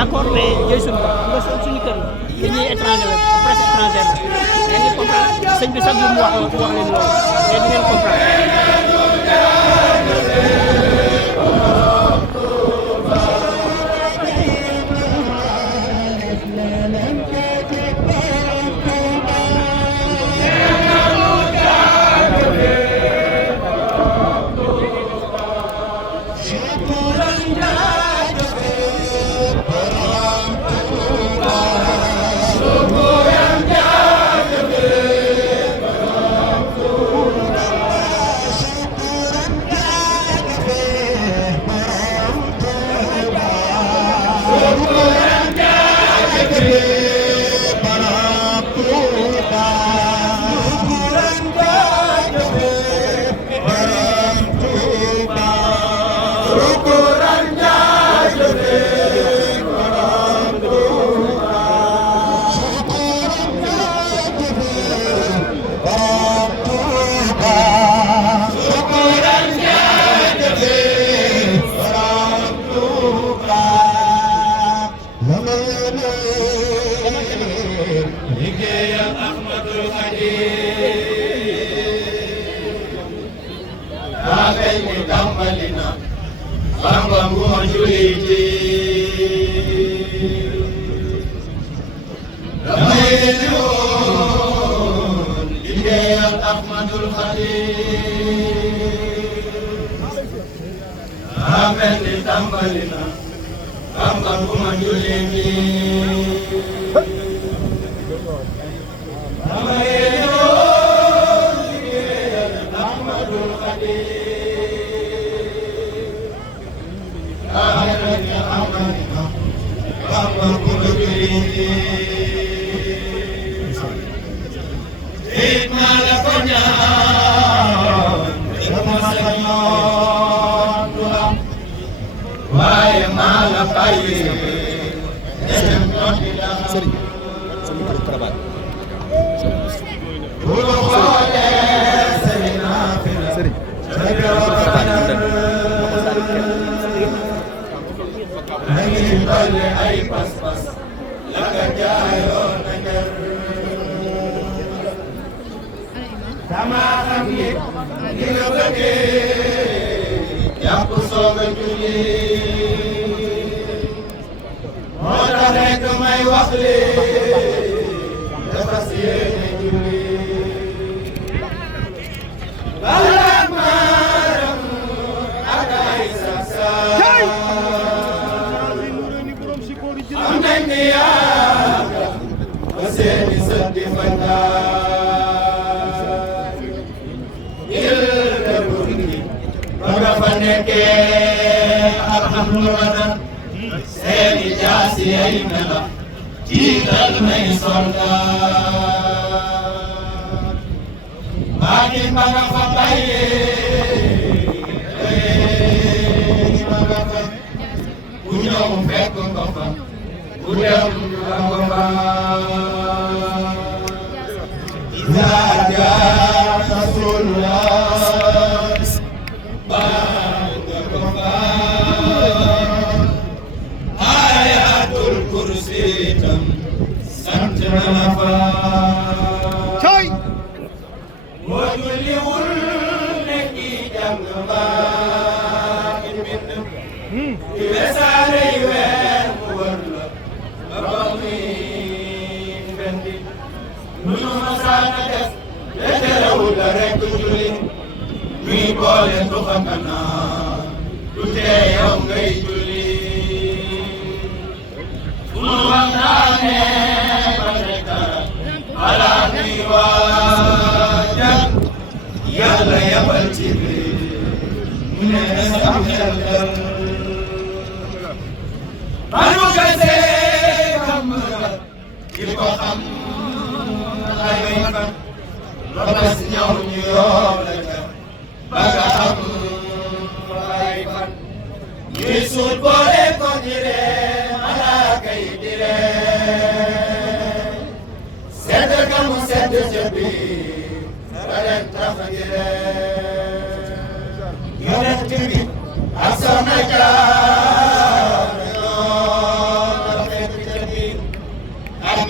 d'accord mais yooyu suñu nga suñu kër yi dañuy étranger la presse étrangère la ngeen di comprendre sëñ bi sax mu wax leen loolu mais di ngeen comprendre.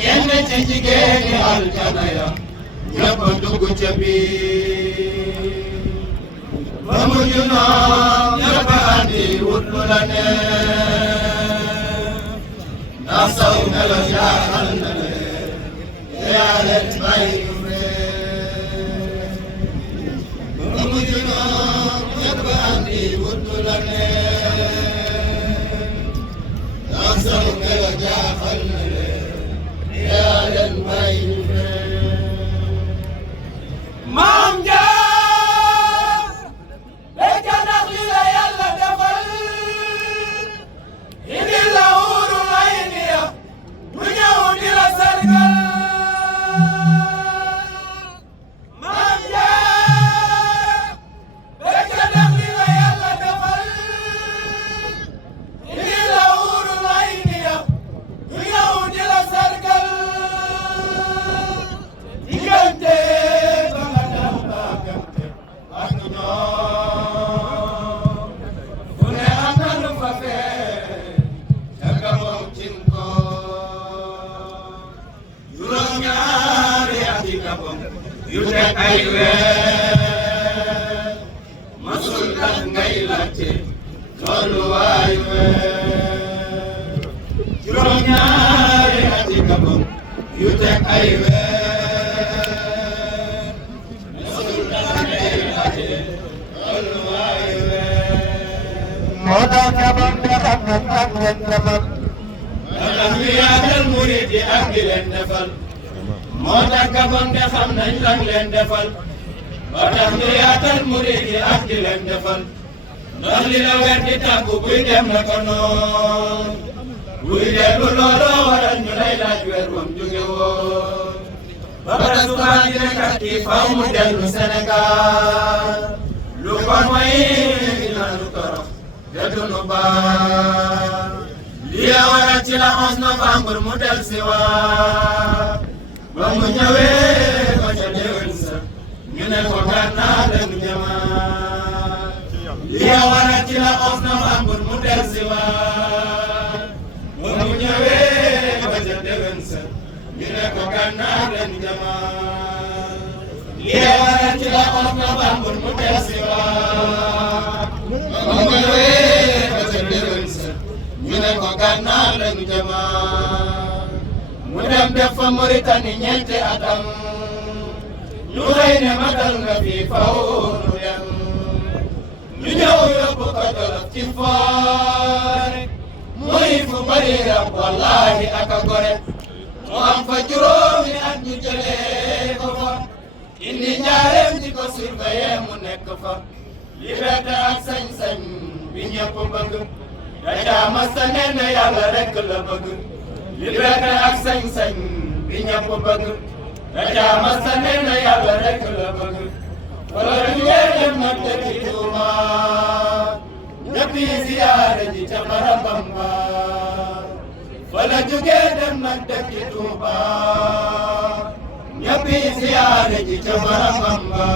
ñenn ci jigéeni aljana ya ñëpp dugg ca biir ba mujj noom ñëpp andi wut lu la neex ndax saw melo jaaxal na leen yaa leen bàyyi ñu fee ba mujj noom ñëpp andi wut lu la neex ndax saw melo jaaxal na leen yaa leen bàyyi ñu fee maam Jaar béykat ndax li la yàlla defal indi la wuuru lay ni ya du ñëw di la sargal maam Jaar béykat ndax li la yàlla defal indi la wuuru lay ni ya du ñëw di la sargal diggante yu teg ay weer masul tax ngay laajte tolluwaay weer juróom-ñaari ati gabam yu teg ay weer masul tax ngay laajte tolluwaay weer moo tax gabam de xam na ak leen defal moo tax ñu yaatal murid yi ak di leen defal moo tax Gabon de xam nañ lan leen defal moo tax ñu yaatal murid yi ak di leen defal ndax li la weer di tàggu buy dem na ko noon buy dellu looloo waral ñu lay laaj weer wam jóge woon ba pare subaa ji ne kat kii faw mu dellu Sénégal lu ko mooy nanu torox de dunu baal li la waral ci la 11 novembre mu del si waat ba mu ñëwee ba ca déwén sa ñu ne ko gànnaar lañu jamaat li waral ci la 11 novembre mu del si waat ba mu ñëwee ba ca déwén sa ñu ne ko gànnaar lañu jamaat li waral ci la 11 novembre mu del si waat ba mu ñëwee ba ca déwén sa ñu ne ko gànnaar lañu jamaat mu dem def fa Mauritanie ñeenti atam ñu xëy ne matal nga fii faw nu dem ñu ñëw yóbbu ko Jolof ci foore muy fu bari rab wallaahi ak a gore mu am fa juróomi at ñu jëlee ko fa indi njaareem di ko surveiller mu nekk fa liberté ak sañ-sañ bi ñëpp bëgg da jaama sa nee na yàlla rekk la bëgg liberté ak sañ-sañ bi ñëpp bëgg da jaama sa nee na yàlla rekk la bëgg wala jugee dem nag dëkki Tuuba ñëpp yi ziyaare ji ca barabam ba wala jugee dem nag dëkki Tuuba ñëpp yi ziyaare ji ca barabam ba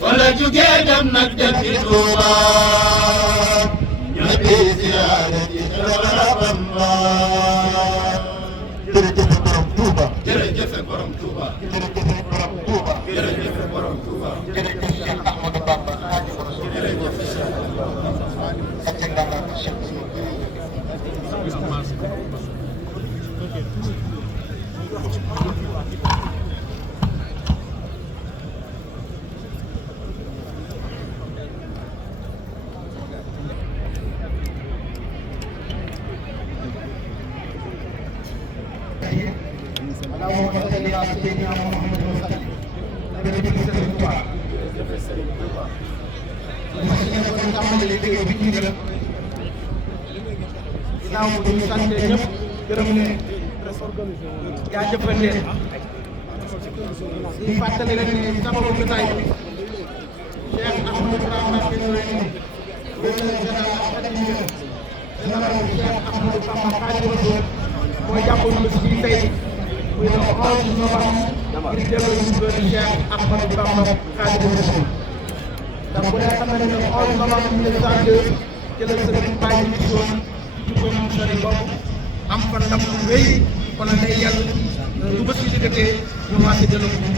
wala jugee dem nag dëkki Tuuba ñëpp yi ziyaare ji ca barabam ba jërëjëf borom Touba jërëjëf borom Touba jërëjëf borom Touba jërëjëf Cheikh Ahmadou Bamba jërëjëf Cheikh اللهم صل على سيدنا محمد وسلم jërëjëf Serigne Touba parce que dafa tàmbali liggéey bi ñu gërëm ginnaaw bu ñu sant ñëpp gërëm leen jaajëfal leen di fàttali rek ne sababu jotaay bi Cheikh Ahmadou Bamba Mbacké Noreyni gouverneur général académie général Cheikh Ahmadou Bamba Khadimu Rasuul mooy jàppoon bés bi tey muy le 11 novembre ngir delloo njukkal Cheikh Ahmadou Bamba Khadimu Rasuul ndax bu dee xam ne le 11 novembre 1902 ci la sëriñ Baye ñu gisoon ci ko ñu sori bopp am fa ndam lu rëy kon nag day yàlla bu bés bi dikkatee ñu wàcc delloo ko bu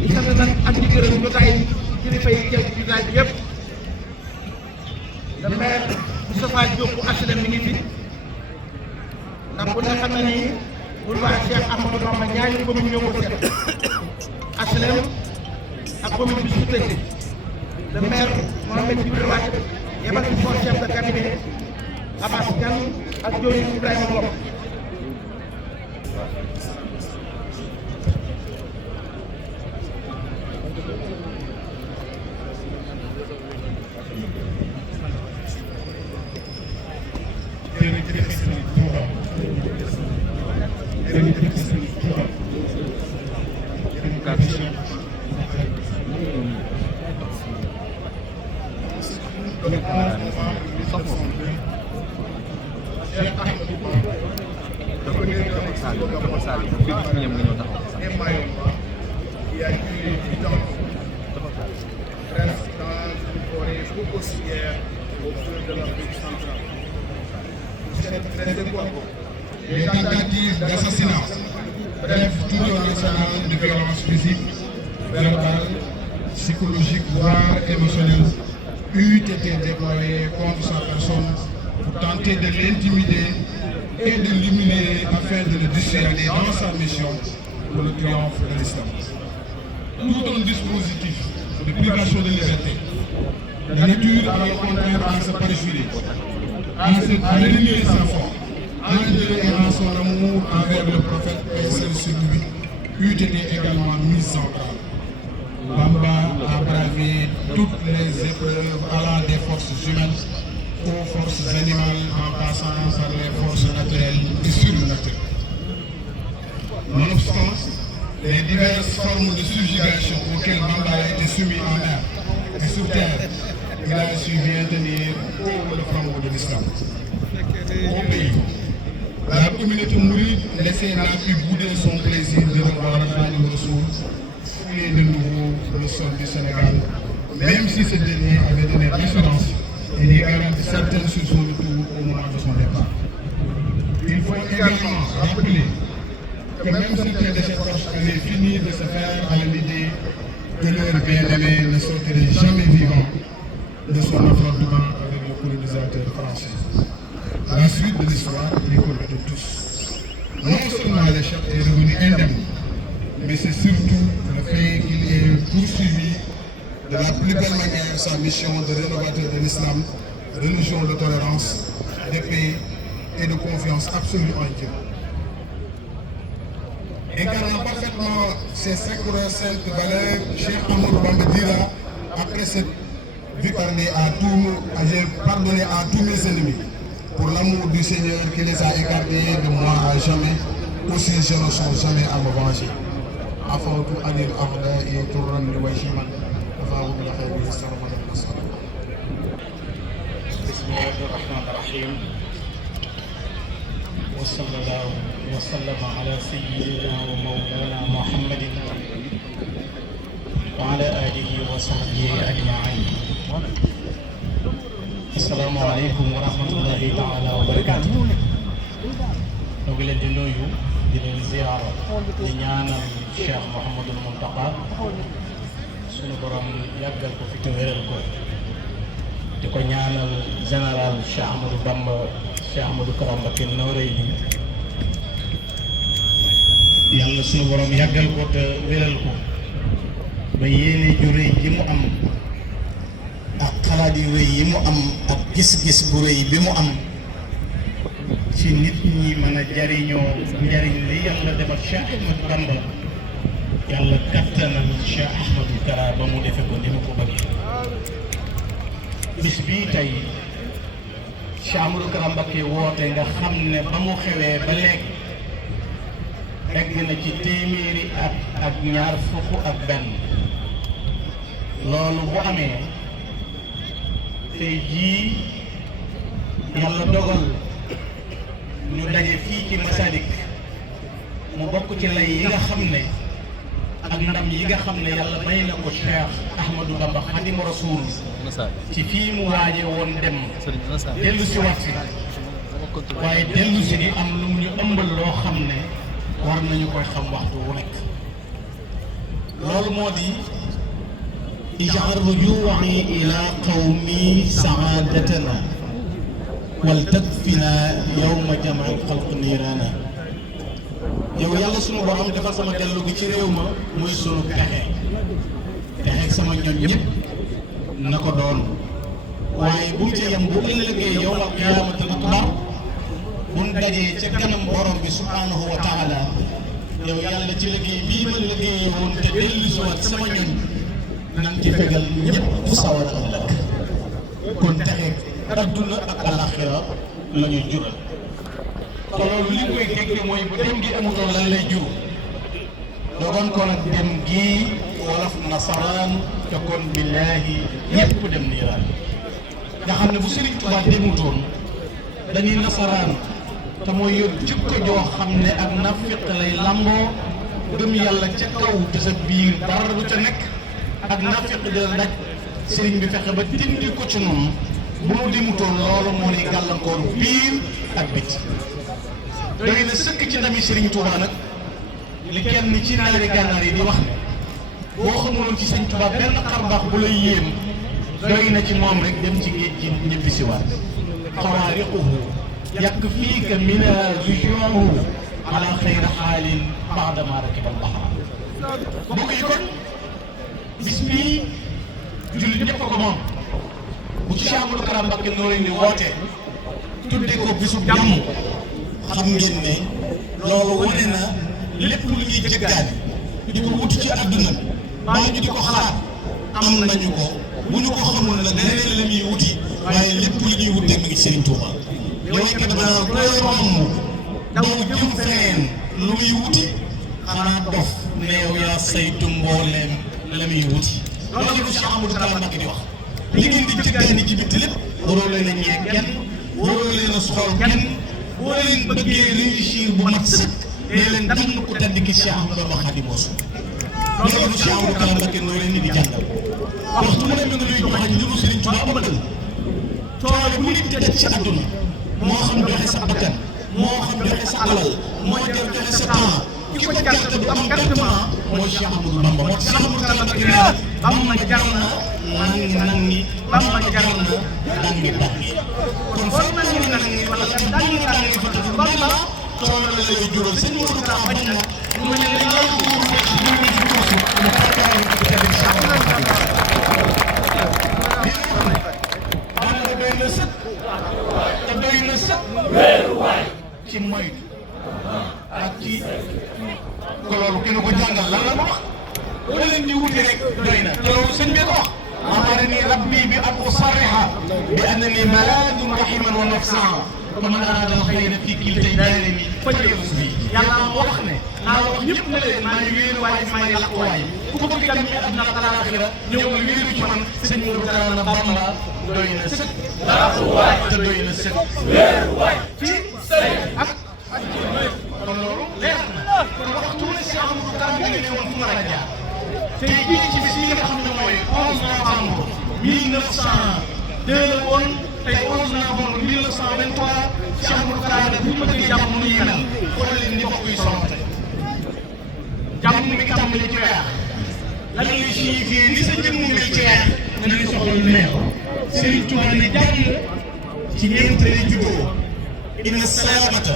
di sant nag ak di gërëm jotaay kilifa yi teew ci jotaay bi yëpp le maire Moustapha Diop bu HLM mi ngi fi ndax ku ne xam na ni boulevard Cheikh Ahmadou Bamba ñaari commune ñoo ko seq HLM ak commune bi su tëddee le maire Mohamed Djibril Wade yebal ci son chef de cabinet Abass Kane ak jooju Ibrahima Ngom Les tentatives d'assassinat, bref, tout le de violence physique, verbale, psychologique, voire émotionnelle, eût été déployé contre sa personne pour tenter de l'intimider et de l'humilier afin de le dissuader dans sa mission pour le triomphe de l'islam. Tout un dispositif de privation de liberté, de nature à le contraire à se perjurer, à renier sa foi, en Dieu et en son amour envers le prophète et celui eût été également mis en garde. Bamba a bravé toutes les épreuves allant des forces humaines aux forces animales en passant par les forces naturelles et surnaturelles. Nonobstant les diverses formes de subjugation auxquelles Bamba a été soumis en mer et sur terre, il a su maintenir le flambeau de l'islam. Au pays, la communauté mouride laissait n'a pu bouder son plaisir de revoir Khadim Rassoul fouler de nouveau le sol du Sénégal, même si ce dernier avait donné l'assurance et des garanties certaines sur son retour au moment de son départ. Il faut également rappeler que même certains de ses proches avaient fini de se faire à l'idée que leur bien-aimé ne sortirait jamais vivant de son affrontement avec le colonisateur français. La suite de l'histoire les connaît de tous. Non seulement l'échec est revenu indemne, mais c'est surtout le fait qu'il ait poursuivi de la plus belle manière sa mission de rénovateur de l'islam, religion de tolérance, de paix et de confiance absolue en Dieu. Incarnant parfaitement ces sacro-saintes valeurs, Cheikh Ahmadou Bamba dira, après cette vie j'ai pardonné à tous mes ennemis. Pour l'amour du Seigneur qui les a écartés de moi à jamais, aussi je ne songe jamais à me venger. Afawtu anil a'da'i turran li wajhi man afaahu bil khayri sarmadan nasara. Bismillahir Rahmanir Rahim. Wa sallallahu wa sallama ala sayyidina wa mawlana Muhammadin wa ala alihi wa sahbihi ajma'in. Assalamu alaikum wa rahmatullahi ta'ala wa barakatuh. Ñu ngi leen di nuyu di leen ziyaara di ñaanal Cheikh Mouhamadul Mountakha sunu borom yàggal ko fi te wéral ko di ko ñaanal général Cheikh Ahmadou Bamba Cheikh Ahmadou Kara Mbacké Noreyni yàlla sunu borom yàggal ko te wéral ko ba yéene ju rëy ji mu am ak xalaat yu rëy yi mu am ak gis-gis bu rëy bi mu am ci nit ñi mën a jariñoo njariñ li yàlla defal Cheikh Ahmadou Bamba yàlla kattanal Cheikh Ahmadou Kara ba mu defe ko ni mu ko bëggee bis bii tey Cheikh Ahmadou Kara Mbacké woote nga xam ne ba mu xewee ba léegi egg na ci téeméeri at ak ñaar fukk ak benn loolu bu amee tey jii yàlla dogal ñu daje fii ci Masalik mu bokk ci lay yi nga xam ne ak ndam yi nga xam ne yàlla may na ko Cheikh Ahmadou Bamba Khadimu Rasul ci fii mu waaje woon dem dellu si waat waaye dellu si di am lu mu ñu ëmbal loo xam ne war nañu koy xam waxtu wu nekk loolu moo di ij'al rujuu'i ila qawmi sa'aadatana wal takfina yawma jam'il xalq niiraana yow yàlla sunu borom defal sama dellu gi ci réew ma muy sunu texe sama ñoñ ñëpp na ko doon waaye bu mu ci yem bu ëllëgee yawmal qiyaamatil akbar bu ñu dajee ca kanam borom bi subhaanahu wa taala yow yàlla ci liggéey bii ma liggéey woon te dellu si waat sama ñoñ nañ ci fegal ñëpp sawar a ëllëg kon texe adduna ak alaxira la ñuy jural te loolu li koy dégg mooy bu dem gi amutoon lan lay jur dogon ko nag dem gii wolof nasaraan te kon billaahi ñëpp dem niiraan nga xam ne bu Sëriñ Tuubaa demutoon dañuy nasaraan te mooy yor jikko joo xam ne ak nafiq lay lamboo gëm yàlla ca kaw te sa biir dara du ca nekk ak nafiq di la daj sëriñ bi fexe ba dindi ko ci noonu bu mu demutoon loolu moo ni gàllankoor biir ak biti doy na sëkk ci ndami Sëriñ Tuubaa nag li kenn ci naari gànnaar yi di wax ne boo xamuloon ci Sëriñ Tuubaa benn xarbaax bu lay yéem doy na ci moom rek dem ci géej gi ñibbi si waat xawaariquhu yakfiika minhaa rujuu'uhu alaa xayri xaalin ba'damaa rakiba al-bahra mbokk yi kon bis bii jullit ñëpp ko moom bu ci Cheikh Ahmadou Kara Mbacké Noreyni woote tudde ko bisub jàmm xam ngeen ne loolu wane na lépp lu ñuy jëggaani di ko wuti ci àdduna baa ñu di ko xalaat am nañu ko bu ñu ko xamul nag leneen la ñuy wuti waaye lépp lu ñuy wutee mi ngi Serigne Touba yow nekk dama naan koy romb daw jëm feneen lu muy wuti xanaa dof ne yow yaa saytu mbooleem la muy wuti loolu la Cheikh Ahmadou Kara Mbacké di wax li ngeen di jëggaani ci bitti lépp waroo leen a ñee kenn waroo leen a xool kenn boo leen bëggee réussir bu mat sëkk nee leen dam ko tedd ki Cheikh Ahmadou Khadim Rassoul loolu Cheikh Ahmadou Kara Mbacké Noreyni di jàngal waxtu mu ne mi ngi luy joxañ li mu Serigne Touba abadan coono bu nit def ci àdduna moo xam joxe sa bakkan moo xam joxe sa alal moo jar joxe sa temps ki ko gerte du am pertement mooy Cheikh Ahmadou Bamba moo tax Cheikh Ahmadou Kara Mbacké nee na Bamba jar na nangi Bamba jar na dangi kon foo nangi wala dangi fa tudd Bamba coono la lay jural sëñ Modou Kara bañ na mu ne la yàlla nguur ci julli ci koosu mu préparé ko ci tedd Cheikh Ahmadou Bamba doy na sëkk te doy na sëkk wéeruwaay ci moytu ak ci ko loolu kenn ko jàngal lan la ma wax boo leen di wuti rek doy na te loolu sëñ bi ko wax amarani rabbi bi an usarriha bi annani maladun rahiman wa nafsan wa man arada al khayra fi kiltay daarayni falyafuz bi yàlla moo wax ne naa wax ñëpp ne leen maa ngi wéeru waay may laqwaay ku bëgg dem mi àdduna ak alaaxira ñëw nga wéeru ci man sëñ Modou Kara na Bamba doy na sëkk laqwaay te doy na sëkk wéeru waay ci sëy ak kon loolu leer na kon waxtu ne Cheikh Ahmadou Kara mi ngi ne woon fu ma la jaar tey jii ci bis yi nga xam ne mooy 11 novembre 1902 la woon tey 11 novembre 1923 Cheikh Ahmadou Kara ne bu ñu bëggee jàmm nu ñuy mel xool leen ni bokk yi sonn tey jàmm mi ngi tàmbali ci weex lan lay signifié ni sa jëmm mel ci weex nga ne soxla lu neex Serigne Touba ne jàmm ci ñeent lay juddoo inna salaamata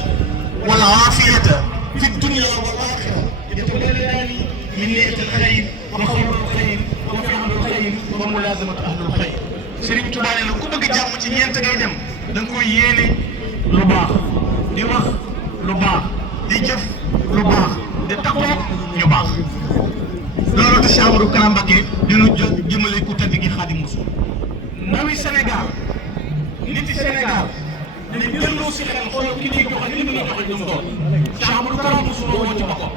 wal aafiyata fi dunya wal aaxira yataballaani min niyatil xayr wa xawlul xayr wa fi'lul xayr wa mulaazamatu ahlul xayr Serigne Touba ne ku bëgg jàmm ci ñeent ngay dem da nga koy yéene lu baax di wax lu baax di jëf lu baax di taxaw ñu baax loolu te Cheikh Ahmadou Kara Mbacké dina jëmale ku tedd gi Xaadimu Rasuul ndawi Sénégal niti Sénégal dañu delloo si xel xoolal ki ñuy joxe li mu ñuy joxe ñoom doon Cheikh Ahmadou Kara Mbacké woo ci boppam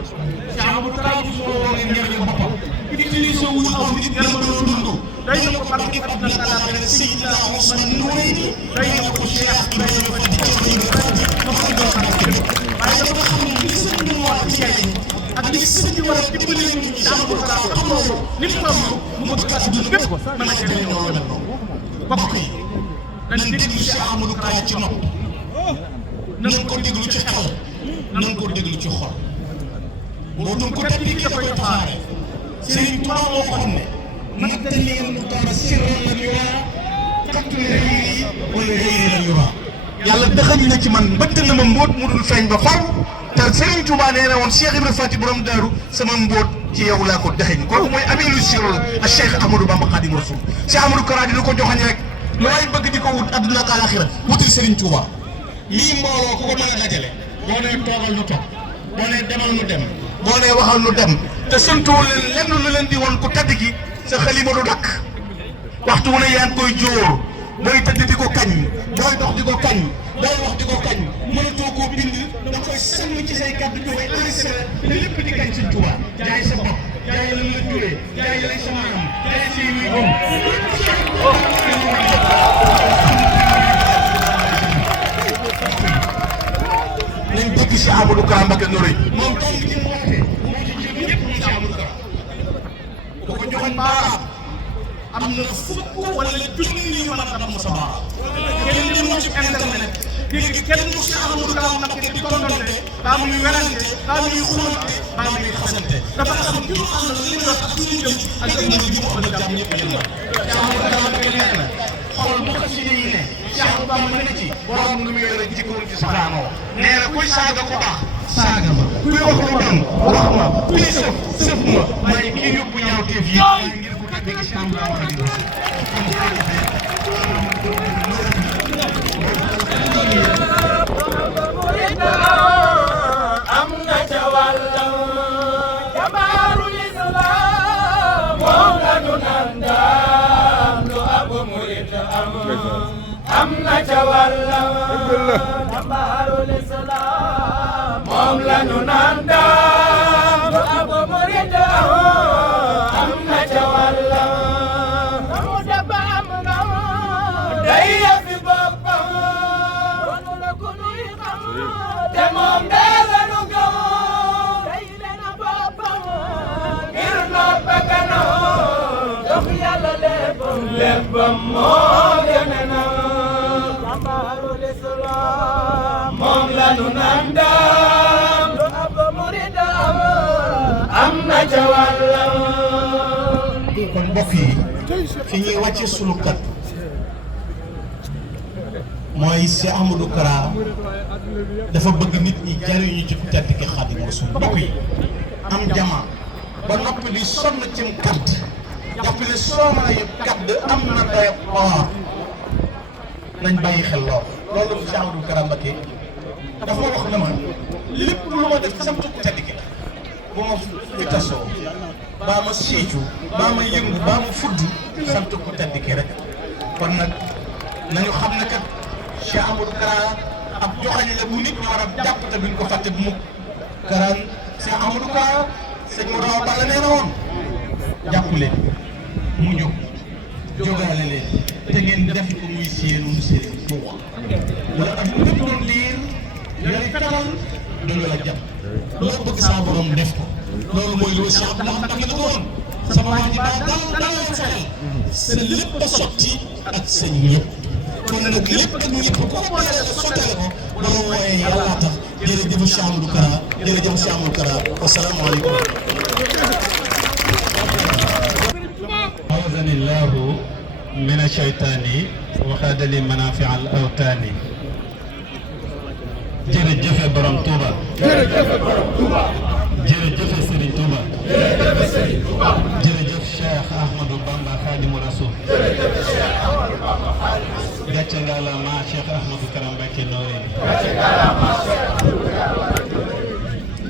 Cheikh Ahmadou Kara Mbacké woo ngeen njëriñu boppam utilisé wul aw nit nga mën a dund day na ko barke àdduna ak àllaaxira Seydina Ousmane Noreyni day na ko Cheikh Ibrahima Fati waaye dafa xam ne li sëñ bi war a jëriñ ak li sëñ bi war a dimbali nit ñi Cheikh Ahmadou Kara xamoo ko ni mu toll mu bëgg àdduna bépp mën a jëriñoo lu mel noonu mbokk yi nañ déglu Cheikh Ahmadou Kara ci nopp nan ko déglu ci xel nan ko déglu ci xol mbootum ko tedd ki da koy tasaare Sëriñ Tuubaa moo ko xam ne mattaliyan mu taara sirran lan yuraa kattule yi wala réyi lan yuraa yàlla dëxañ na ci man mbëtt na ma mbóot mu dul feeñ ba faw te Sëriñ Tuubaa nee na woon Cheikh Ibra Fati borom daaru sama mbóot ci yow laa ko dëxañ kooku mooy amilu sirul ak Cheikh Ahmadou Bamba Khadimu Rasul Cheikh Ahmadou Kara dina ko joxañ rek looy bëgg di ko wut adduna ak alaxira wutil Sëriñ Tuubaa lii mbooloo ku ko mën a dajale boo nee toogal nu toog boo nee demal nu dem boo nee waxal nu dem te santuwul leen lenn lu leen di woon ku tedd gi sa xalima du dakk waxtu wu ne yaa ngi koy jóor booy tëdd di ko kañ booy dox di ko kañ booy wax di ko kañ mënatoo koo bind da koy sànni ci say kàddu ñu koy enregistré te lépp di kañ Sëriñ Tuubaa jaay sa bopp jaay lan la juree jaay lay sa maam jaay say muy doom nañ bëgg si Amadou Kara Mbacké Noreyni moom tool gi mu woote moo ci jëm ñëpp moom si Amadou Kara bu ko joxoon baaraam am na fukk wala junni yu mën a damm sa baaraam kenn di mu ci internet léegi kenn mu si Amadou Kara Mbacké di tontonte baa muy werante baa muy xulante baa muy xasante dafa xam ñu mu àndal li mu wax ak suñu jëm ak jamono bi mu àndal jàmm ñëpp leen wax si Amadou Kara Mbacké nee na xool bu xasida yi ne Cheikh Bamba ne ci borom lu mu yore jikkoon ci safaanoo nee na kuy saaga ku baax saaga ma kuy wax lu bon wax ma kuy sëf sëf ma may kii yóbbu ñaawteef yi ngir ko tedd gi Cheikh Bamba Khadimu am na ca wàllam jabaarul islam moom la ñu naan daam lu ab murit am na ca wàllam jabaarul islam moom la ñu naan daam lu ab murit am na ca wàllam mu daba am nga day yafi boppam wanu la ku nuy xam te moom dee la nu gëm day dena boppam ngir noppa kanam jox yàlla léppam moo deme na jàmbaarul islam moom la nu naan daam lu ab murid am na ca wàllam kon mbokk yi fi ñuy wàcce sunu kat mooy si Amadou Kara dafa bëgg nit ñi jariñu ci ku tedd ki Xaadimu Rasuul mbokk yi am jama ba noppi di sonn cim kadd jàpp ne soomana yu kadd am na doy or nañ bàyyi xel loolu si Amadou Kara Mbacké dafa wax ne ma lépp lu ma def sant ku tedd ki la bu ma fi tasoo baa ma siicu baa ma yëngu baa ma fudd sant ku tedd ki rek kon nag nañu xam ne kat Cheikh Amadou Kara ab joxañ la bu nit ñi war a jàpp te duñ ko fàtte bu mukk Kara Cheikh Amadou Kara sëñ Modou Awa Balla nee na woon jàpp leen mu jóg jógaale leen te ngeen def ko muy séenu Sëriñ Tuubaa wala ak lu lépp doon liir yooyu fetal doolu la jàpp loo bëgg saa borom def ko loolu mooy loolu Cheikh Abdou Lahad Mbacké la ko woon sama waa ji baa dal fexel sa lépp a sotti ak sa ñëpp kon nag lépp ak ñëpp ku ko boole la sottale ko loolu mooy yàlla tax jërëjëf Cheikh Amadou Kara jërëjëf Cheikh Amadou Kara wasalaamaaleykum أعوذني الله من الشيطان وخاد لي منافع الأوتان jërëjëf borom Touba jërëjëf Serigne Touba jërëjëf Cheikh Ahmadou Bamba Khadimu Rasul gàcce ngalaama Cheikh Ahmadou Kara Mbacké Noreyni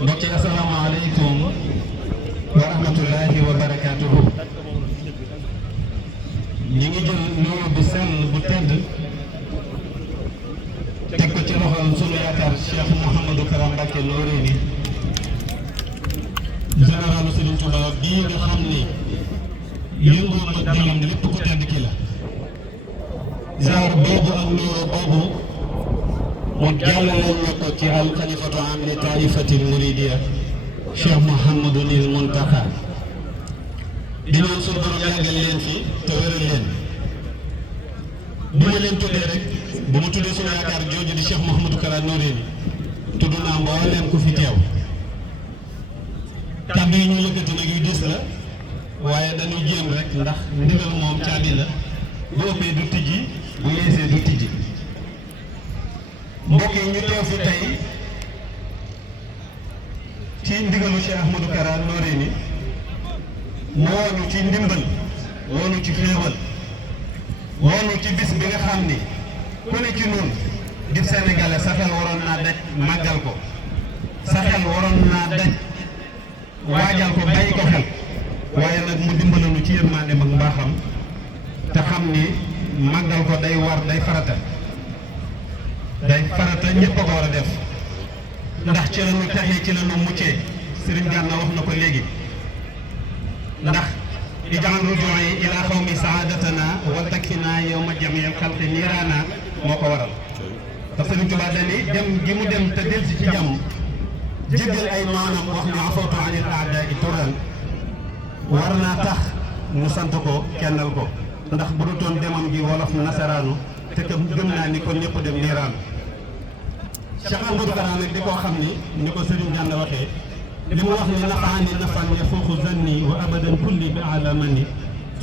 mbokk yi asalaamaaleykum wa rahmatullahi wa barakatuhu ñi ngi jël nuyoo bu sell bu tedd teg ko ci loxol sunu yaakaar Cheikh Mouhamadou Kara Mbacké Noreyni généralu Serigne Touba bii nga xam ni yëngoon na dalam lépp ko tedd ki la ziar boobu ak nuyoo boobu mu jàllale ñu ko ci al xalifatu am li taifatil muridiya Cheikh Mouhamadoul Mountakha di ñaan suñu borom yàggal leen fi te wéral leen bu ma leen tuddee rek bu ma tuddee suñu yaakaar jooju di Cheikh Mouhamadou Kara Noreyni Noreyni tudd naa mbooleem ku fi teew kàddu yi ñu yëkkati nag yu dis la waaye dañuy jéem rek ndax ndigal moom caabi la bu ëppee du tijji bu yeesee du tijji mbokk yi ñu teew fi tey ci ndigalu Cheikh Ahmadou Kara Noreyni woonu ci ndimbal woonu ci xéewal woonu ci bis bi nga xam ni ku ne ci nun di Sénégalais sa xel waroon naa daj màggal ko sa xel waroon naa daj waajal ko bàyyi ko xel waaye nag mu dimbalanu ci yërmande ak mbaaxam te xam ni màggal ko day war day farata ñëpp a ko war a def ndax ci la ñu taxee ci la ñu muccee Sëriñ Gana wax na ko léegi ndax ij'al ruju'i ila qawmi sa'adatana wa takfina yawma jami'il khalqi nirana moo ko waral te Sëriñ Tuubaa dani dem gi mu dem te delsi ci jàmm jéggal ay maanaam wax ni afawtu anil a'da'i turan war naa tax mu sant ko kennal ko ndax bu du toon demam gi wolof nasaraanu te gëm naa ni kon ñëpp dem niiraan Cheikh Ahmadou Kara nag di koo xam ni ko Sëriñ Gana waxee li mu wax ni nafaani nafan yafuuxu zanni wa abadan kulli bi alaman ni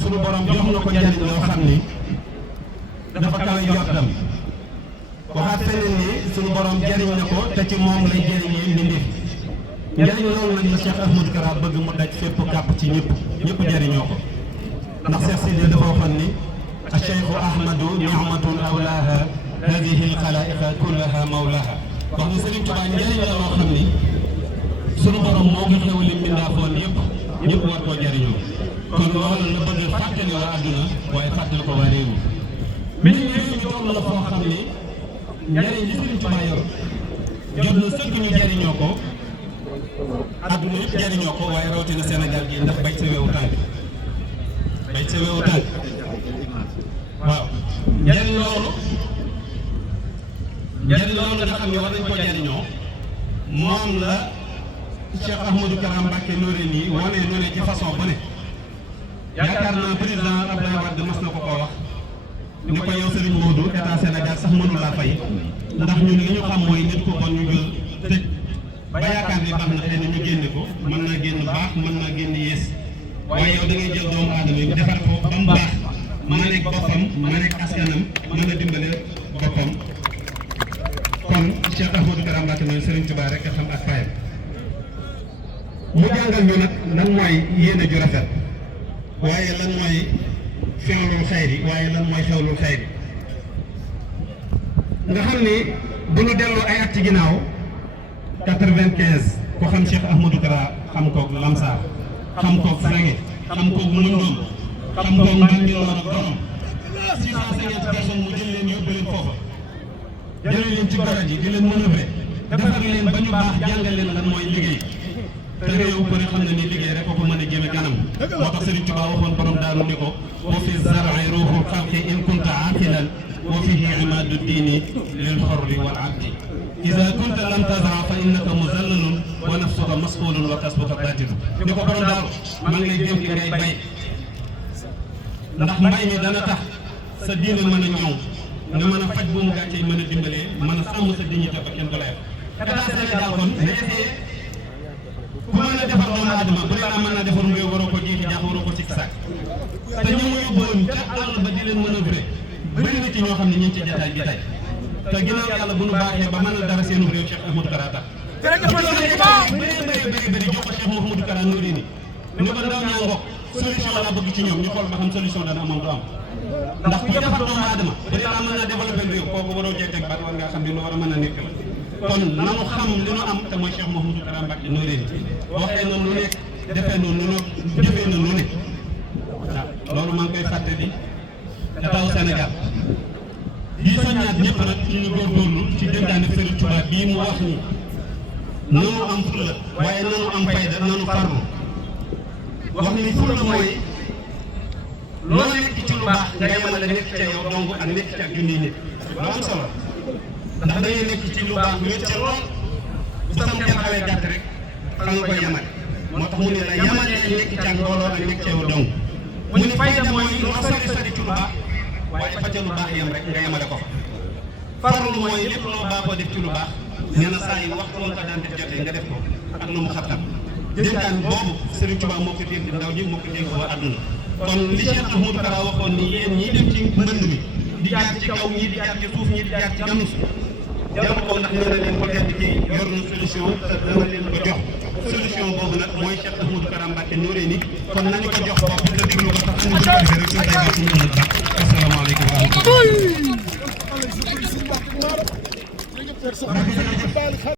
sunu borom jox na ko njariñ loo xam ni dafa kawe jortam waxaat feneen ni sunu borom jariñ na ko te ci moom lay jariñee mbindeef njariñ loolu nag la Cheikh Ahmadou Kara bëgg mu daj fépp kàpp ci ñëpp jariñoo ko ndax Cheikh Sidi dafa waxoon ni acheikhu ahmadu ni'matun awlaaha hadihi alxalaiqa kullaha mawlaha wax ni Sëriñ Tuubaa njariñ la loo xam ni sunu borom moo ngi xewali mbindaafoon ñëpp war koo jariñoo kon loolu la bëgg fàttali waa àdduna waaye fàttali ko waa réew mi réew mi toll la foo xam ni njariñ li Sëriñ Tuubaa yor jot na sëkk ñu jariñoo ko àdduna yëpp jariñoo ko waaye rawatina Sénégal gi ndax bay sa wewu tànk waaw njariñ loolu nga xam ne war nañ ko jariñoo moom la Cheikh Ahmadou Kara Mbacké Noreyni wane nu ne ci façon bu ne yaakaar naa président Abdoulaye Wade mas na ko wax ni ko yow Serigne Modou état Sénégal sax mënu laa fay ndax ñun li ñu xam mooy nit ko bon ñu jël tëj ba yaakaar ni baax na xëy na ñu génne ko mën naa génn baax mën naa génn yées waaye yow da ngay jël doomu aadama yi defar ko ba mu baax mën a nekk boppam mën a nekk askanam mën a dimbale boppam kon Cheikh Ahmadou Kara Mbacké Noreyni Serigne Touba rek a xam ak fayam mu jàngal ñu nag lan mooy yéene ju rafet waaye lan mooy fi'lul xayri waaye lan mooy xewlul xayri nga xam ni bu ñu delloo ay at ci ginnaaw 95 ko xam Cheikh Ahmadou Kara xam koog Lamsaar xam koog Sange xam koog Mëndoom xam koog Mbambilor ak Borom 650 personnes mu jël leen yóbbu leen foofa jëlee leen ci goro ji di leen manœuvrer defar leen ba ñu baax jàngal leen lan mooy liggéey te réew ko ne xam na ni liggéey rek ko ko mën a jëme kanam moo tax Serigne Touba waxoon borom daanu ni ko wa fi zar'i ruuhul xalqi in kunta aaqilan wa fihi imaadu diini lil xorri wal abdi iza kunta lam tazra fa innaka muzallalun wa nafsuka mas'ulun wa kasbuka baatilu ni ko borom daaru maa ngi lay dénk ngay bay ndax mbay mi dana tax sa diine mën a ñoŋ nga mën a faj bu mu gàccee mën a dimbalee mën a sàmm sa dignité ba kenn du la yem état Sénégal kon na essayé ku mën a defar doomu aadama bu dee mën naa defar réew waroo ko jiixi jaax waroo ko sikki sàkk te ñu mu yóbbuwoon ca àll ba di leen mën a vré bëri na ci ñoo xam ne ñu ngi ci jataay bi tey te ginnaaw yàlla bu nu baaxee ba mën a dara seenu réew Cheikh Ahmadou Kara tax bëri jox ko Cheikh Ahmadou Kara Noreyni ni ko ndaw ñaa ngoog solution laa bëgg ci ñoom ñu xool ba xam solution dana amoon du am ndax ku defar doomu aadama bu dee mën naa développé réew kooku waroo cee teg baat war ngaa xam ne lu war a mën a nekk la kon nanu xam li nu am te mooy Cheikh Ahmadou Kara Mbacké Noreyni waxee noonu lu nekk defee noonu lu jëfee na lu ne waaw loolu maa ngi koy fàtte di état Sénégal di soññaat ñëpp nag ñu góorgóorlu ci dénkaane Serigne Touba bii mu wax ni nanu am fulla waaye nanu am fayda nanu farlu wax ni fulla mooy loo nekk ci lu baax nga yemale nekk ca yow dong ak nekk ci ak junniy nit lu am solo ndax dañuy nekk ci lu baax wéet ca lool bu sam xel xawee gàtt rek fa nga koy yemale moo tax mu ne la yemale nekk ca mbooloo ak nekk ca yow dong mu ne fayda mooy loo sori sori ci lu baax waaye fa ca lu baax yem rek nga yemale ko fa farlu mooy lépp loo baaxoo def ci lu baax nee na saa yi waxtu woon ko daan def jotee nga def ko ak lu mu xat-xat dénkaan boobu Serigne Touba moo ko dénk ndaw ñi moo ko dénk waa àdduna kon li Cheikh Ahmadou Kara waxoon ni yéen ñii dem ci mbënd mi di jaar ci kaw ñii di jaar ci suuf ñii di jaar ci ganus jaru ko ndax nee na leen ko tedd ci yor na solution te dana leen ko jox solution boobu nag mooy Cheikh Ahmadou Kara Mbacké Noreyni kon nañu ko jox bopp te déglu ko sax ñu ko defee rek suñu day baax ñu mën a tax asalaamaaleykum wa rahmatulah